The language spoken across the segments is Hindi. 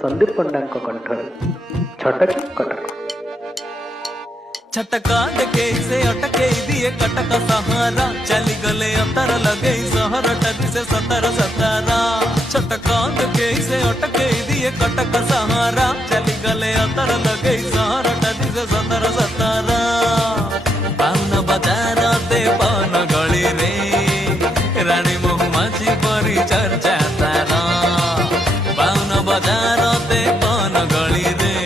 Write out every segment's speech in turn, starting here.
संदीप पंडा कंठर छटक कटक। छटका देखे से अटके दिए कटक सहारा चली गले अंतर लगे सहर टक से सतर सतारा। छटका देखे से अटके दिए कटक सहारा चली गले अंतर लगे सहर टक से सतर सतारा। पाउन बाजार ते पान गली रे रानी महुमाछी परी चर्चा तारा। पाउन बाजार ते पान गली रे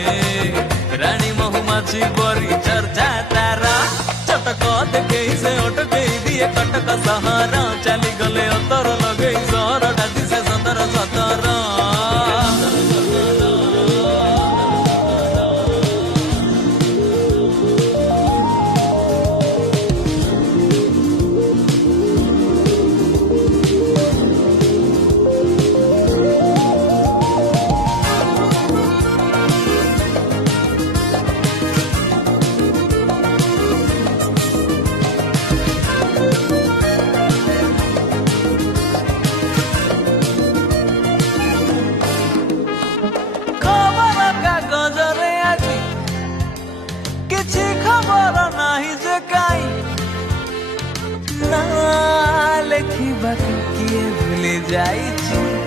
रानी महुमाछी परी चर्चा तारा। चटक देखे से अटके दिए कटक सहारा चली गले अंतर लगे सहर डादी से सतर सतारा। किछि खबर नाही जे काई ना लेखिबा किए भूली जाइछि।